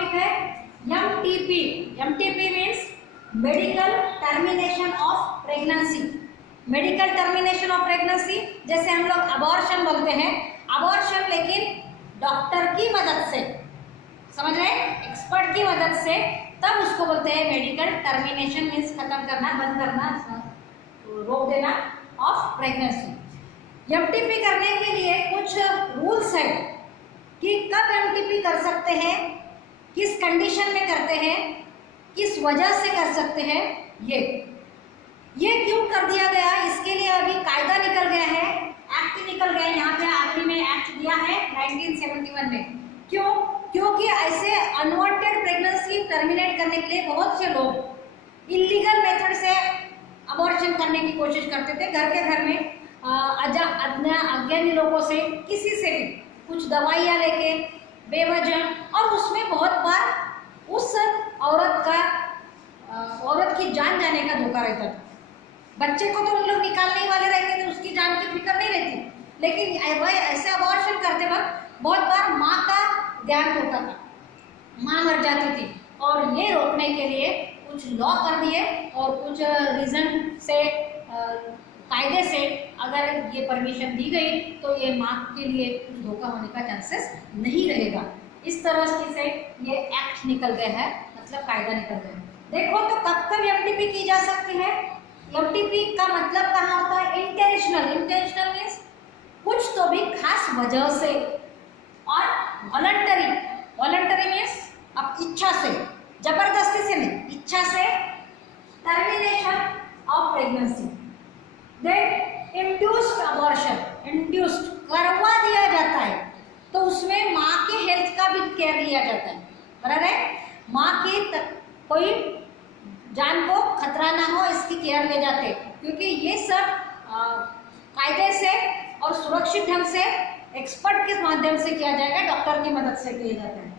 Topic है MTP. MTP means medical termination of pregnancy. Medical termination of pregnancy, जैसे हम लोग अबॉर्शन बोलते हैं, अबॉर्शन लेकिन डॉक्टर की मदद से, समझ रहे हैं, एक्सपर्ट की मदद से, तब उसको बोलते हैं मेडिकल टर्मिनेशन। मीन्स खत्म करना, बंद करना, रोक देना ऑफ प्रेगनेंसी। एमटीपी करने के लिए कुछ रूल्स है कि कब एमटीपी कर सकते हैं, किस कंडीशन में करते हैं, किस वजह से कर सकते हैं। ये क्यों कर दिया गया, इसके लिए अभी कायदा निकल गया है, एक्ट निकल गया है। यहाँ पे आखिरी में एक्ट दिया है 1971 में। क्यों? क्योंकि ऐसे अनवांटेड प्रेगनेंसी टर्मिनेट करने के लिए बहुत से लोग इलीगल मेथड से अबॉर्शन करने की कोशिश करते थे, घर के घर में अज्ञानी लोगों से, किसी से भी कुछ दवाइयाँ लेके बेवजह, और उसमें बहुत बार उस औरत की जान जाने का धोखा रहता था। बच्चे को तो उन लोग निकालने वाले रहते थे, उसकी जान की फिक्र नहीं रहती, लेकिन वह ऐसे अबॉर्शन करते वक्त बहुत बार माँ का ध्यान होता था, माँ मर जाती थी। और ये रोकने के लिए कुछ लॉ कर दिए और कुछ रीजन से, कायदे से अगर ये परमिशन दी गई तो ये माँ के लिए कुछ धोखा होने का चांसेस नहीं रहेगा। इस तरह से ये एक्ट निकल गया है, मतलब कायदा निकल गया है। देखो तो कब कब एमटीपी की जा सकती है। एमटीपी का मतलब कहाँ होता है, इंटेंशनल। इंटेंशनल मीन्स कुछ तो भी खास वजह से, और वॉलंटरी। वॉलंटरी मीन्स अब इच्छा से, जबरदस्ती से नहीं, इच्छा से termination of pregnancy. Then induced abortion, induced करवा दिया जाता है, तो उसमें माँ के हेल्थ का भी केयर लिया जाता है, बराबर है। माँ की कोई जान को खतरा ना हो, इसकी केयर ले जाते हैं, क्योंकि ये सब कायदे से और सुरक्षित ढंग से एक्सपर्ट के माध्यम से किया जाएगा, डॉक्टर की मदद से किया जाता है।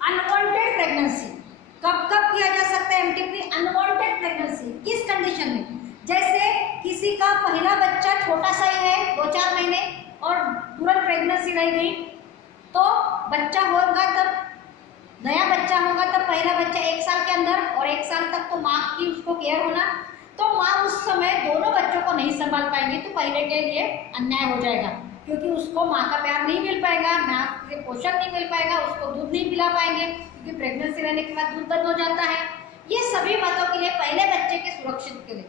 अनवांटेड प्रेगनेंसी कब कब किया जा सकता है एमटीपी? अनवांटेड प्रेगनेंसी किस कंडीशन में? जैसे किसी का पहला बच्चा छोटा सा ही है, 2-4 महीने, और तुरंत प्रेगनेंसी रह गई, तो बच्चा होगा तब, नया बच्चा होगा तब, पहला बच्चा 1 साल के अंदर, और 1 साल तक तो माँ की उसको केयर होना, तो माँ उस समय दोनों बच्चों को नहीं संभाल पाएंगे, तो पहले के लिए अन्याय हो जाएगा, क्योंकि उसको माँ का प्यार नहीं मिल पाएगा, माँ से पोषण नहीं मिल पाएगा, उसको दूध नहीं पिला पाएंगे, क्योंकि प्रेगनेंसी रहने के बाद दूध बंद हो जाता है। ये सभी बातों के लिए, पहले बच्चे के सुरक्षित के लिए,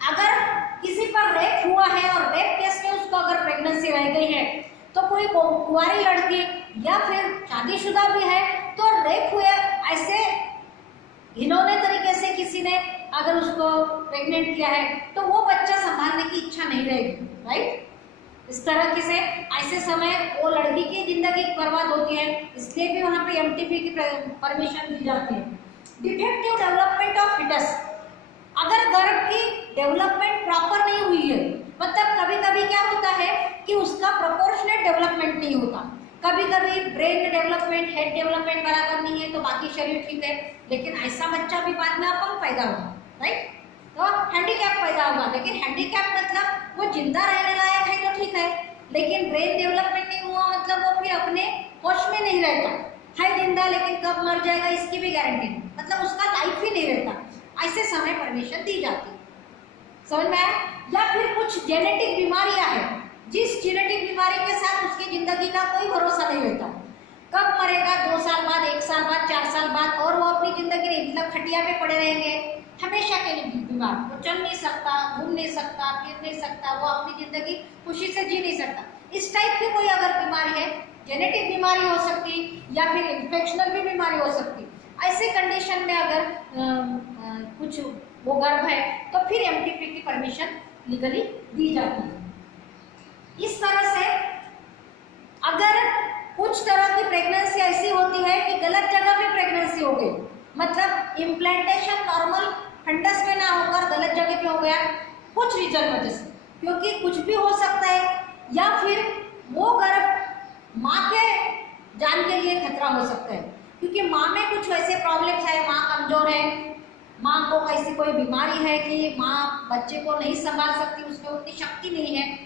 अगर किसी पर रेप हुआ है और रेप केस में उसको अगर प्रेगनेंसी रह गई है, तो कोई कुंवारी लड़की या फिर शादीशुदा भी है, तो रेप हुए ऐसे घिनौने तरीके से किसी ने अगर उसको प्रेग्नेंट किया है, तो वो बच्चा संभालने की इच्छा नहीं रहेगी, राइट। इस तरह की से ऐसे समय वो लड़की की जिंदगी बर्बाद होती है, इसलिए भी वहाँ पे एमटीपी की परमिशन दी जाती है। डिफेक्टिव डेवलपमेंट ऑफ फिटस, अगर गर्भ की डेवलपमेंट प्रॉपर नहीं हुई है, मतलब कभी कभी क्या होता है कि उसका प्रोपोर्शनेट डेवलपमेंट नहीं होता, कभी कभी ब्रेन डेवलपमेंट, हेड डेवलपमेंट बराबर नहीं है, तो बाकी शरीर ठीक है, लेकिन ऐसा बच्चा भी बाद में अपंग पैदा होगा, राइट, तो हैंडीकैप पैदा होगा। लेकिन हैंडीकैप मतलब वो जिंदा रहने लायक है तो ठीक है, लेकिन ब्रेन डेवलपमेंट नहीं हुआ मतलब वो फिर अपने होश में नहीं रहता है, जिंदा, लेकिन कब मर जाएगा इसकी भी गारंटी नहीं, मतलब उसका लाइफ ही नहीं रहता। ऐसे समय परमिशन दी जाती है, समझ में आया। या फिर कुछ जेनेटिक बीमारियां हैं, जिस जेनेटिक बीमारी के साथ उसकी जिंदगी का कोई भरोसा नहीं रहता, कब मरेगा, 2 साल बाद, 1 साल बाद, 4 साल बाद, और वो अपनी जिंदगी नहीं, मतलब खटिया पे पड़े रहेंगे हमेशा के लिए बीमार, वो चल नहीं सकता, घूम नहीं सकता, फिर नहीं सकता, वो अपनी जिंदगी खुशी से जी नहीं सकता। इस टाइप की कोई अगर बीमारी है, जेनेटिक बीमारी हो सकती, या फिर इन्फेक्शनल भी बीमारी हो सकती, ऐसे कंडीशन में अगर कुछ वो गर्भ है, तो फिर एमटीपी की परमिशन लीगली दी जाती है। इस तरह से अगर कुछ तरह की प्रेगनेंसी ऐसी होती है कि गलत जगह पे प्रेगनेंसी हो गई, मतलब इम्प्लांटेशन नॉर्मल फंडस में ना होकर गलत जगह पे हो गया, कुछ रीजन वजह से, क्योंकि कुछ भी हो सकता है, या फिर वो गर्भ माँ के जान के लिए खतरा हो सकता है, क्योंकि माँ में कुछ वैसे प्रॉब्लम्स है, माँ कमजोर है, माँ को ऐसी कोई बीमारी है कि माँ बच्चे को नहीं संभाल सकती, उसमें उतनी शक्ति नहीं है,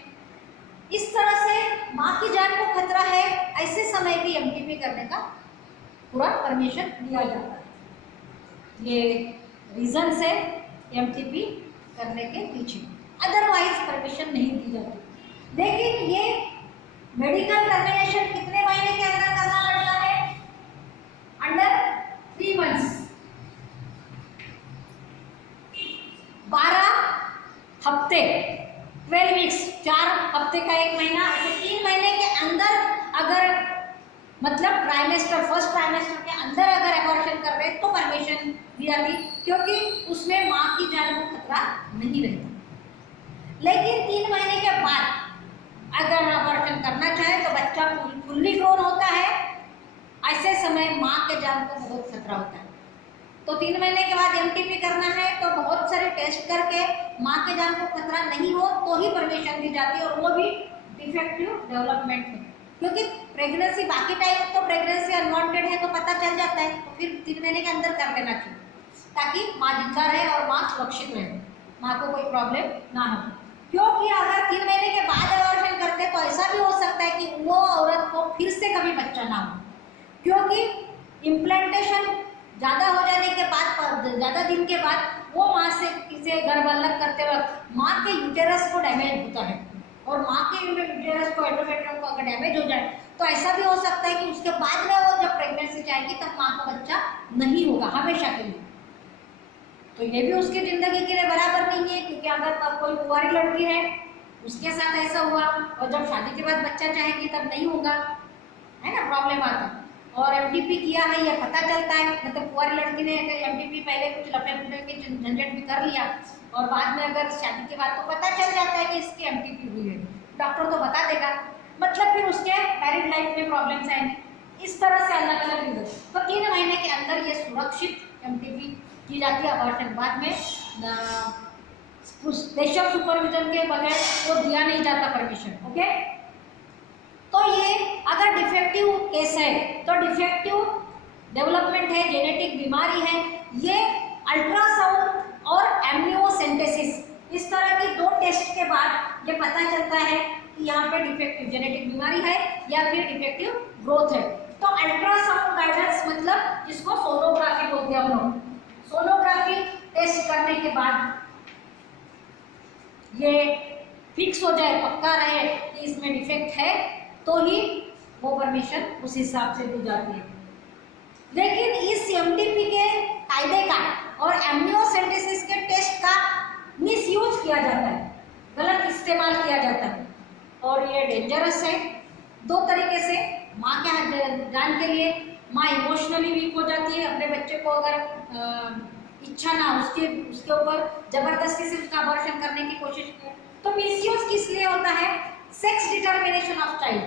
इस तरह से माँ की जान को खतरा है, ऐसे समय भी एमटीपी करने का पूरा परमिशन दिया जाता है। ये रीजन है एमटीपी करने के पीछे, अदरवाइज परमिशन नहीं दी जाती। लेकिन ये मेडिकल टर्मिनेशन कितने महीने के अंदर करना पड़ता है? अंडर 3 मंथ्स, 12 हफ्ते, 12 वीक्स, 4 हफ्ते का 1 महीना, तो 3 महीने के अंदर अगर मतलब ट्राइमेस्टर, फर्स्ट ट्राइमेस्टर के अंदर अगर एबॉर्शन कर रहे हैं तो परमिशन दी जाती, क्योंकि उसमें माँ की जान को खतरा नहीं रहता। लेकिन 3 महीने के बाद अगर एबॉर्शन करना चाहे तो बच्चा फुल्ली ग्रोन होता है, ऐसे समय माँ के जान को बहुत खतरा होता है। तो 3 महीने के बाद एमटीपी करना है तो बहुत सारे टेस्ट करके माँ के जान को खतरा नहीं हो तो ही परमिशन दी जाती है, और वो भी डिफेक्टिव डेवलपमेंट में, क्योंकि प्रेगनेंसी बाकी टाइम तो प्रेगनेंसी अनवांटेड है तो पता चल जाता है, तो फिर 3 महीने के अंदर कर लेना चाहिए ताकि माँ जिंदा रहे और माँ सुरक्षित रहे, माँ को कोई प्रॉब्लम ना हो। क्योंकि अगर 3 महीने के बाद एबॉर्शन करते तो ऐसा भी हो सकता है कि वो औरत को फिर से कभी बच्चा ना हो, क्योंकि इम्प्लांटेशन ज़्यादा हो जाने के बाद, ज़्यादा दिन के बाद वो माँ से गर्भ अलग करते वक्त माँ के यूटेरस को डैमेज होता है, और माँ के यूटेरस को, एंडोमेट्रियम को अगर डैमेज हो जाए तो ऐसा भी हो सकता है कि उसके बाद में वो जब प्रेगनेंसी जाएगी तब माँ का बच्चा नहीं होगा हमेशा के लिए। तो ये भी उसकी ज़िंदगी के लिए बराबर नहीं है, क्योंकि अगर कोई कुंवारी लड़की है उसके साथ ऐसा हुआ और जब शादी के बाद बच्चा चाहेगी तब नहीं होगा, है ना, प्रॉब्लम आता है। और एमटीपी किया है यह पता चलता है, मतलब कुंवारी लड़की ने एमटीपी पहले कुछ लफड़े के झंझट भी कर लिया और बाद में अगर शादी के बाद तो पता चल जाता है कि इसकी एमटीपी हुई है, डॉक्टर तो बता देगा, मतलब फिर उसके मैरिड लाइफ में प्रॉब्लम्स आएंगे। इस तरह से अलग अलग रीजन, तो 3 महीने के अंदर ये सुरक्षित एमटीपी की जाती है। अबॉर्शन बाद में स्पेशल सुपरविजन के बगैर वो दिया नहीं जाता परमिशन। ओके, तो ये अगर डिफेक्टिव केस है तो डिफेक्टिव डेवलपमेंट है, जेनेटिक बीमारी है, ये अल्ट्रासाउंड और एम्नियोसेंटेसिस इस तरह की 2 टेस्ट के बाद ये पता चलता है कि यहाँ पे डिफेक्टिव जेनेटिक बीमारी है या फिर डिफेक्टिव ग्रोथ है। तो अल्ट्रासाउंड गाइडेंस मतलब जिसको सोनोग्राफी बोलते हैं हम लोग, सोनोग्राफी टेस्ट करने के बाद ये फिक्स हो जाए, पक्का रहे कि इसमें डिफेक्ट है तो ही वो परमिशन उस हिसाब से दी जाती है। लेकिन इस एमटीपी के कायदे का और एम्नियोसेंटेसिस के टेस्ट का मिसयूज किया जाता है, गलत इस्तेमाल किया जाता है, और ये डेंजरस है 2 तरीके से। माँ के जान के लिए, माँ इमोशनली वीक हो जाती है, अपने बच्चे को अगर इच्छा ना उसके ऊपर जबरदस्ती से उसका अबॉर्शन करने की कोशिश करे तो मिसयूज किस लिए होता है? Sex determination of child.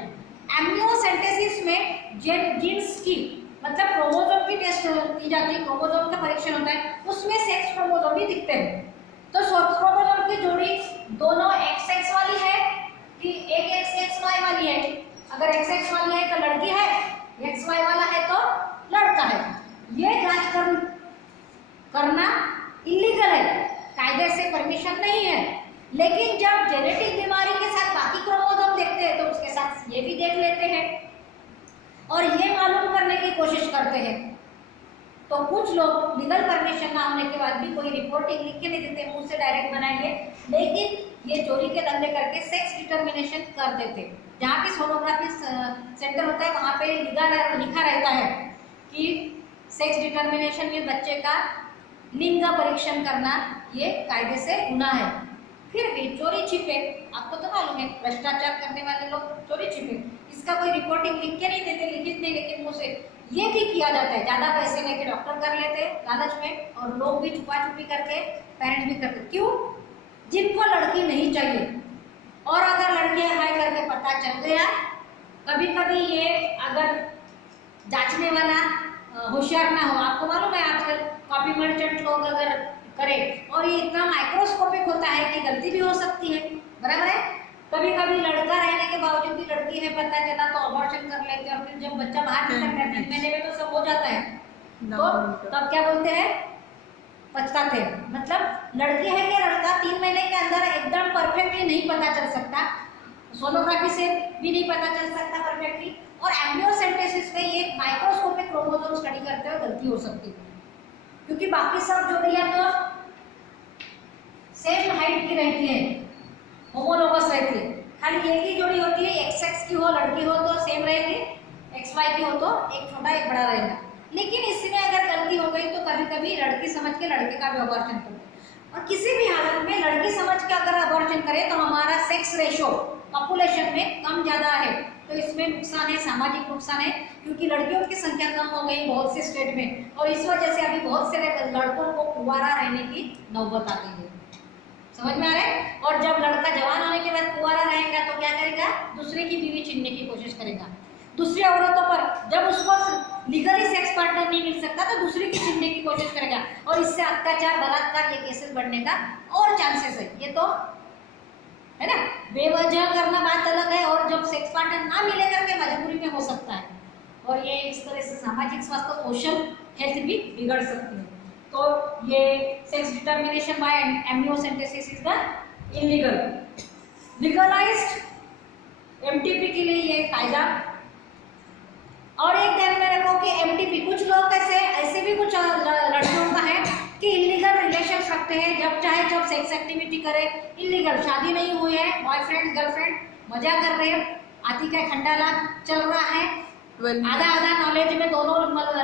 Amniocentesis में जीन्स की मतलब क्रोमोसोम की टेस्ट की जाती है, क्रोमोसोम का परीक्षण होता है, उसमें सेक्स क्रोमोसोम भी दिखते हैं। तो क्रोमोसोम की जोड़ी दोनों XX वाली है कि एक XY वाली है। अगर XX वाली है तो लड़की है, XY वाला है तो लड़का है। ये जांच करना इलीगल है, कायदे से परमिशन नहीं है। लेकिन जब जेनेटिक बीमारी के साथ बाकी क्रोमोसोम देखते हैं तो उसके साथ ये भी देख लेते हैं और ये मालूम करने की कोशिश करते हैं। तो कुछ लोग लीगल परमिशन ना होने के बाद भी कोई रिपोर्टिंग लिख के नहीं देते, मुंह से डायरेक्ट बनाएंगे, लेकिन ये चोरी के धंधे करके सेक्स डिटर्मिनेशन कर देते। जहाँ भी सोनोग्राफी सेंटर होता है वहाँ पे लिखा रहता है कि सेक्स डिटर्मिनेशन में बच्चे का लिंग का परीक्षण करना ये कायदे से गुनाह है। फिर भी चोरी छिपे, आपको तो मालूम है भ्रष्टाचार करने वाले लोग चोरी छिपे, इसका कोई रिपोर्टिंग लिख के नहीं देते, लिखित नहीं, लेकिन मुँह से ये भी किया जाता है। ज़्यादा पैसे लेके डॉक्टर कर लेते लालच में, और लोग भी छुपा छुपी करके पेरेंट्स भी करते। क्यों? जिनको लड़की नहीं चाहिए, और अगर लड़कियां हाय करके पता चल गया, कभी कभी ये अगर जांचने वाला होशियार ना हो, आपको मालूम है आजकल कॉपी मर्चेंट लोग अगर करें और ये इतना माइक्रोस्कोपिक होता है कि गलती भी हो सकती है, बराबर है। कभी कभी लड़का रहने के बावजूद भी लड़की है पता चला तो अबॉर्शन कर लेते हैं, और फिर जब बच्चा बाहर निकलता है 3 महीने में तो सब हो जाता है, तो तब क्या बोलते हैं? पछताते हैं। मतलब लड़की है कि लड़का 3 महीने के अंदर एकदम परफेक्टली नहीं पता चल सकता, सोनोग्राफी से भी नहीं पता चल सकता परफेक्टली, और एम्नियोसेंटेसिस में ये माइक्रोस्कोपिक क्रोमोसोम्स करते हुए गलती हो सकती है, क्योंकि बाकी सब जोड़ियां तो सेम हाइट की रहती है, होमोलोगस रहती है। खाली एक ही जोड़ी होती है, XX की हो लड़की हो तो सेम रहेगी, XY की हो तो एक छोटा एक बड़ा रहेगा। लेकिन इसमें अगर गलती हो गई तो कभी कभी लड़की समझ के लड़के का भी अबॉर्शन करते हैं। और किसी भी हालत में लड़की समझ के अगर अबॉर्शन करे तो हमारा सेक्स रेशो पॉपुलेशन में कम ज़्यादा है, तो इसमें नुकसान है, सामाजिक नुकसान है, क्योंकि लड़कियों की संख्या कम हो गई बहुत से स्टेट में, और इस वजह से अभी बहुत से लड़कों को कुंवारा रहने की नौबत आ गई है। समझ में आ रहा है? और जब लड़का जवान होने के बाद कुंवारा रहेगा तो क्या करेगा, दूसरे की बीवी छीनने की कोशिश करेगा, दूसरी औरतों पर, जब उसको लीगली सेक्स पार्टनर नहीं मिल सकता तो दूसरी की छीनने की कोशिश करेगा, और इससे अत्याचार बलात्कार ये केसेस बढ़ने का और चांसेस है। ये तो है ना, बेवजह करना बात अलग है, और जब सेक्स पार्टनर ना मिले करके मजबूरी में हो सकता है, और ये इस तरह से सामाजिक स्वास्थ्य, सोशल हेल्थ भी बिगड़ सकती है। तो ये sex determination by amniocentesis is the illegal. Legalised MTP के लिए ये कायदा। और एक ध्यान में रखो कि एमटीपी, कुछ लोग ऐसे भी कुछ लड़कियों का है कि इलीगल रिलेशंस रखते हैं, जब चाहे जब सेक्स एक्टिविटी करे, इलीगल, शादी नहीं हुई है, बॉयफ्रेंड गर्लफ्रेंड मजा कर रहे हैं, आती का खंडाला चल रहा है, आधा आधा नॉलेज में दोनों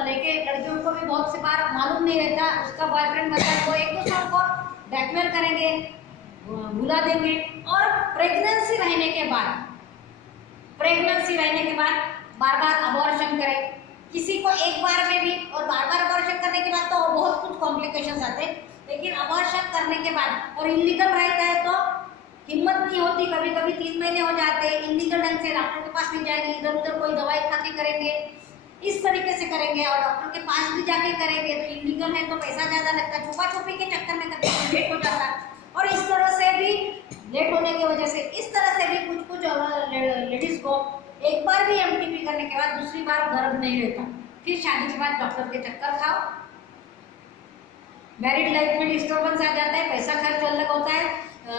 लेके लड़कियों को भी बहुत से बार मालूम नहीं रहता उसका बॉयफ्रेंड मतलब, वो एक दूसरे को ब्लैकमेल करेंगे, भुला देंगे, और प्रेगनेंसी रहने के बाद बार बार अबॉर्शन करें, किसी को एक बार में भी, और बार बार अबॉर्शन करने के बाद तो बहुत कुछ कॉम्प्लिकेशंस आते हैं, लेकिन अबॉर्शन करने के बाद और इलीगल रहता है तो हिम्मत नहीं होती, कभी कभी 3 महीने हो जाते हैं, इलीगल ढंग से डॉक्टर के पास नहीं जाएंगे, इधर उधर कोई दवाई खा के करेंगे, इस तरीके से करेंगे, और डॉक्टर के पास भी जाके करेंगे तो इलीगल है तो पैसा ज़्यादा लगता है, छुपा छुपी के चक्कर में कभी लेट हो जाता है, और इस तरह से भी लेट होने की वजह से इस तरह से भी कुछ लेडीज को एक बार भी एमटीपी करने के बाद दूसरी बार गर्भ नहीं रहता, फिर शादी के बाद डॉक्टर के चक्कर खाओ, मैरिड लाइफ में डिस्टर्बेंस आ जाता है, पैसा खर्च अलग होता है,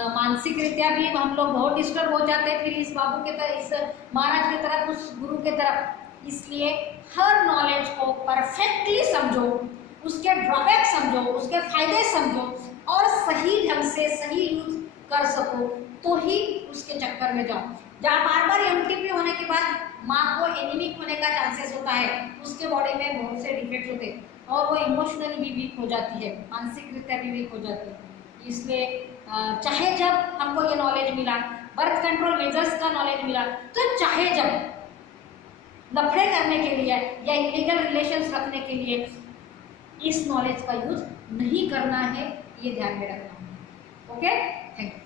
मानसिक रीत्या भी हम लोग बहुत डिस्टर्ब हो जाते हैं, फिर इस बाबू के तरफ, इस महाराज की तरफ, उस गुरु के तरफ। इसलिए हर नॉलेज को परफेक्टली समझो, उसके ड्रॉबैक समझो, उसके फायदे समझो, और सही ढंग से सही यूज कर सको तो ही उसके चक्कर में जाओ। जहाँ बार बार एमटीपी होने के बाद माँ को एनीमिक होने का चांसेस होता है, उसके बॉडी में बहुत से डिफेक्ट होते हैं, और वो इमोशनली भी वीक हो जाती है, मानसिक रीत्या भी वीक हो जाती है। इसलिए चाहे जब हमको ये नॉलेज मिला, बर्थ कंट्रोल मेजर्स का नॉलेज मिला, तो चाहे जब लफड़े करने के लिए या इलीगल रिलेशंस रखने के लिए इस नॉलेज का यूज नहीं करना है, ये ध्यान में रखना है। Okay, thank you.